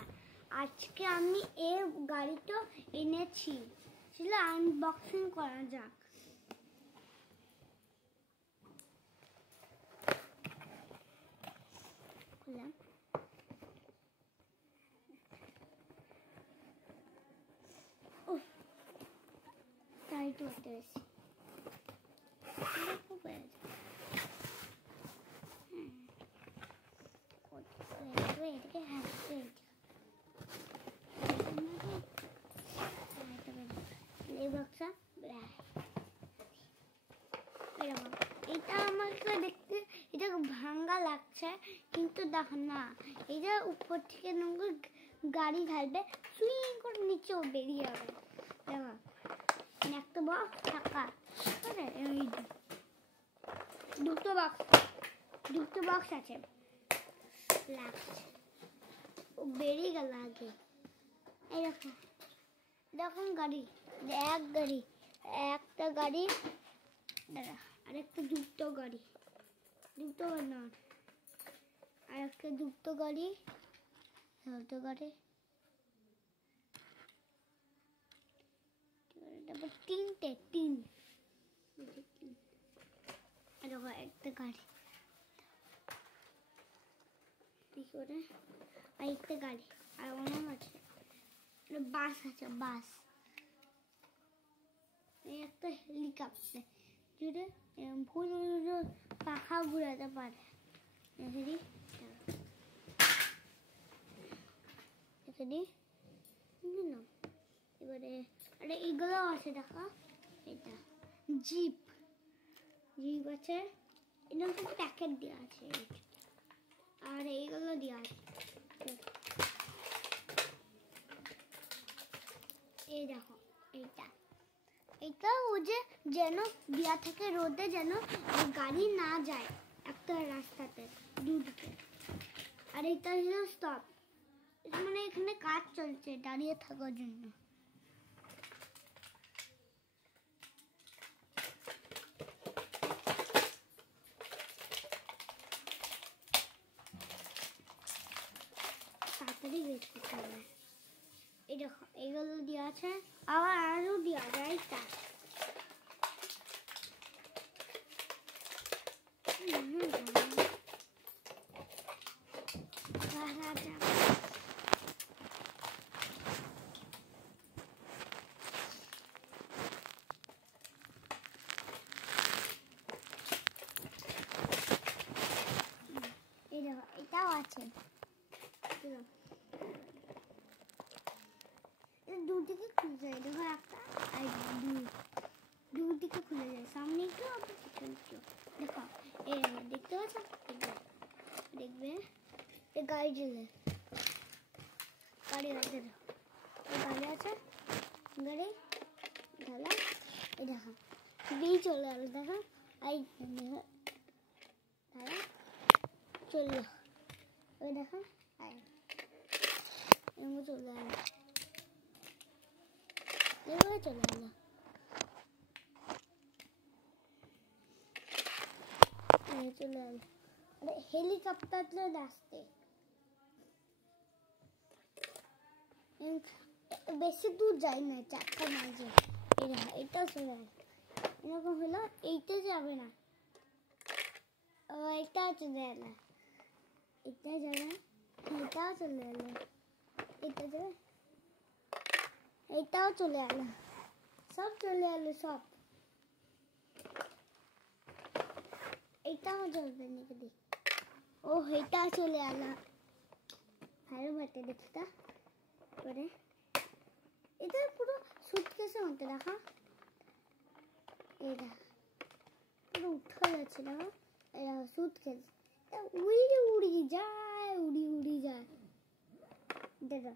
বন্ধুরা, আজকে আমি এই গাড়িটা এনেছি, চলো আনবক্সিং করা যাক। খুললাম। গাড়িটা করতে বেশি এটা আমাকে দেখতে এটা ভাঙ্গা লাগছে, কিন্তু দেখো না, এটা উপর থেকে গাড়ি ঢালবে, সুইং করে নিচেও বেরিয়ে যাবে। দেখো একটা বক্স থাকা, দুটো বক্স আছে, লাগছে ও বেরিয়ে গেল আগে। এই দেখো, দেখুন গাড়ি, একটা গাড়ি, আরেকটা দুটো গাড়ি, না আরেকটা দুটো গাড়ি, তারপর তিনটে দেখো একটা গাড়ি, আরেকটা গাড়ি, আর অনেক আছে, বাস আছে, বাস, একটা হেলিকপ্টার জুড়ে ভুল পাখা ঘুরাতে পারে। এবারে আরে এগুলো আছে, দেখা এটা জিপ আছে, এটা প্যাকেট দেওয়া আছে, আর এইগুলো দেওয়া আছে। এই দেখো এটা ও যে যেন দিয়া থেকে রোদে যেন গাড়ি না যায় একটা রাস্তাতে দুদিকে। আর এটা হলো স্টপ, মানে এখানে কাজ চলছে দাঁড়িয়ে থাকার জন্য। তাড়াতাড়ি বের করতে হবে। এই দেখো এগুলো দেওয়া আছে, আবার আরো দেওয়া যায়। এই দেখো এটাও আছে, দুদিকে খুলে যায়, দেখো একটা আর দুদিকে খুলে যায়, সামনে একটু আর পিছনে একটু। দেখো দেখতে পাচ্ছ, দেখবে গাড়ি চলে, গাড়ি আছে, গাড়ি ঢালা, এই দেখো বেই চলে গেল, দেখো এই ঢালা চললো, ওই দেখো এমন চলে গেল, এভাবে চলে গেল। চলে গেল হেলিকপ্টার আসতে বেশি দূর যায় না, চারটা মাঝে। এটাও চলে গেল, এরকম হলো, এইটা যাবে না, এটাও চলে গেল, এটা যাবে, এটাও চলে গেল, এটা যাবে, এটাও চলে গেল, সব চলে গেল, সব। এটাও চলবে নাকি দেখ, ও এটা চলে গেল, ভালো বাটে দেখতে করে। এটা পুরো সুটকেসের মতো, দেখো এটা পুরো উঠে যাচ্ছে, দেখো সুটকেস উড়ি যায়, দেখো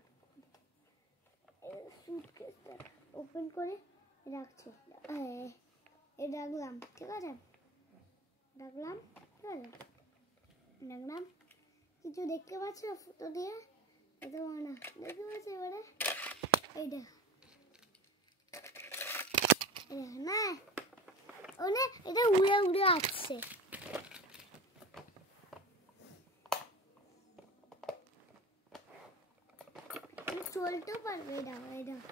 সুটকেসটা ওপেন করে রাখছে, রাখলাম, ঠিক আছে, রাখলাম, কিছু দেখতে পাচ্ছ ফুটো দিয়ে, এটা না দেখতে পাচ্ছ, এবারে এইটা না, এটা উড়ে আসছে, চলতেও পারবে, এই দেখো এই দেখো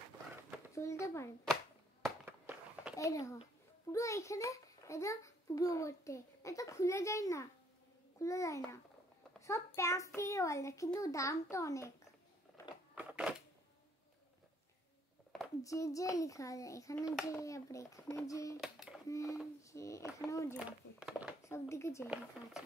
চলতে পারবে, এই দেখো পুরো এখানে এটা পুরো ভর্তি, এটা খুলে যায় না, খুলে যায় না, সব প্যাঁচ দিয়ে বলে কিন্তু দামটা অনেক। যে যে লেখা আছে এখানে, যে তারপরে এখানে যে, এখানেও যে সব দিকে যে লেখা আছে।